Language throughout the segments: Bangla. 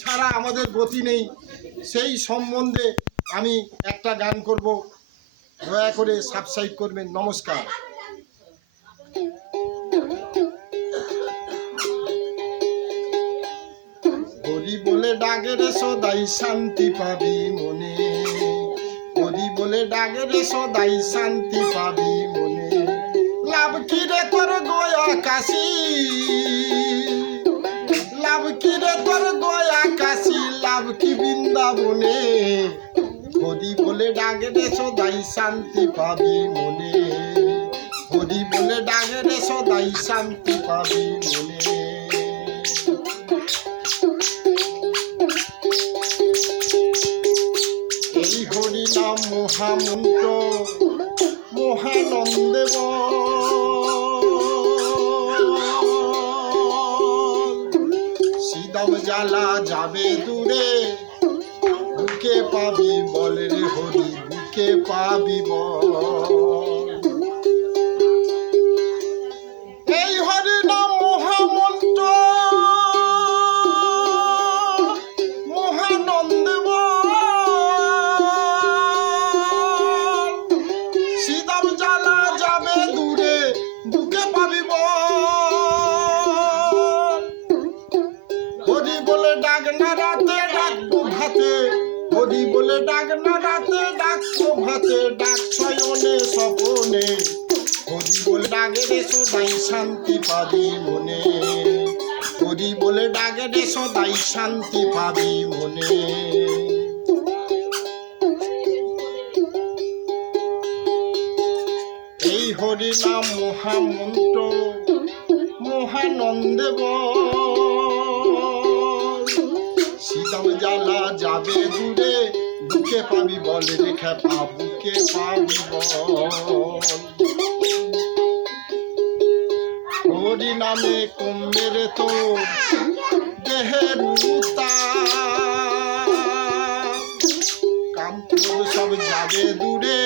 ছাড়া আমাদের গতি নেই, সেই সম্বন্ধে আমি একটা গান করব, দয়া করে সাবস্ক্রাইব করবেন। নমস্কার। হরি বলে ডাকে রে সদাই শান্তি পাবি মনে, হরি বলে ডাকে রে সদাই শান্তি পাবি মনে। লাভ কি রে তোর গয়া কাশি, লাভ কি রে তোর গয়া কাশি, লাভ কি বৃন্দাবনে। হরি বলে ডাকে রে সদাই শান্তি পাবি মনে, হরি বলে ডাকে রে সদাই শান্তি পাবি মনে। এই হরি নাম মহামন্ত্র মহানন্দে শ্রীদাম জ্বালা যাবে দূরে, বুকে পাবি বল রে হরি, বুকে পাবি বল। এই হরি নাম মহামন্ত্র মহানন্দে শ্রীদাম জ্বালা যাবে দূরে, বুকে পাবি বল। হরি বলে ডাক না রাতে ডাকবো ভাতে, হরি বলে ডাক না রাতে ডাকবো ভাতে, ডাক শয়নে স্বপনে। হরি বলে ডাকে রে সদাই শান্তি পাবি মনে, হরি বলে ডাকে রে সদাই শান্তি পাবি মনে। এই হরি নাম মহামন্ত্র মহানন্দে শ্রীদাম জ্বালা যাবে দূরে, বুকে পাবি বল রে খেপা, বুকে পাবি বল। হরি নামে কমবে রে তো দেহের উতাপ, কাম ক্রোধ সব যাবে দূরে,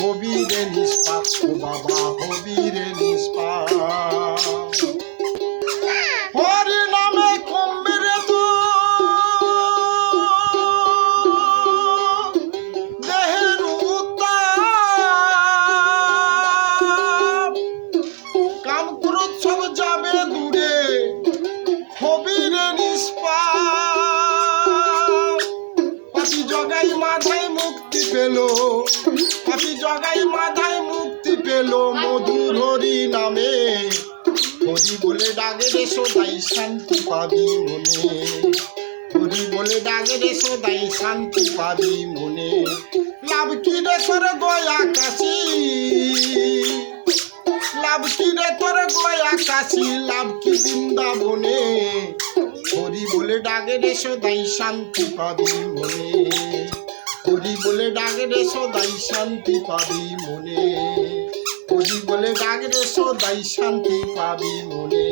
হবি রে নিষ্পাপ ও বাবা, হবি রে নিষ্পাপ। হরি নামে কমবে রে তো দেহের উতাপ, কাম ক্রোধ সব যাবে দূরে, হবি রে নিষ্পাপ। পাপি জগাই মাথায় মুক্তি পেল, পাপি জগাই মাথায় মুক্তি পেল, মধুর হরি নামে। হরি বলে ডাকে রে সদাই শান্তি পাবি মনে, হরি বলে ডাকে রে সদাই শান্তি পাবি মনে। লাভ কি রে তোর গয়া কাশি, লাভ কি রে তোর গয়া কাশি, লাভ কি বৃন্দাবনে। হরি বলে ডাকে রে সদাই শান্তি পাবি মনে, হরি বলে ডাকে রে সদাই শান্তি পাবি মনে, হরি বলে ডাকে রে সদাই শান্তি পাবি মনে।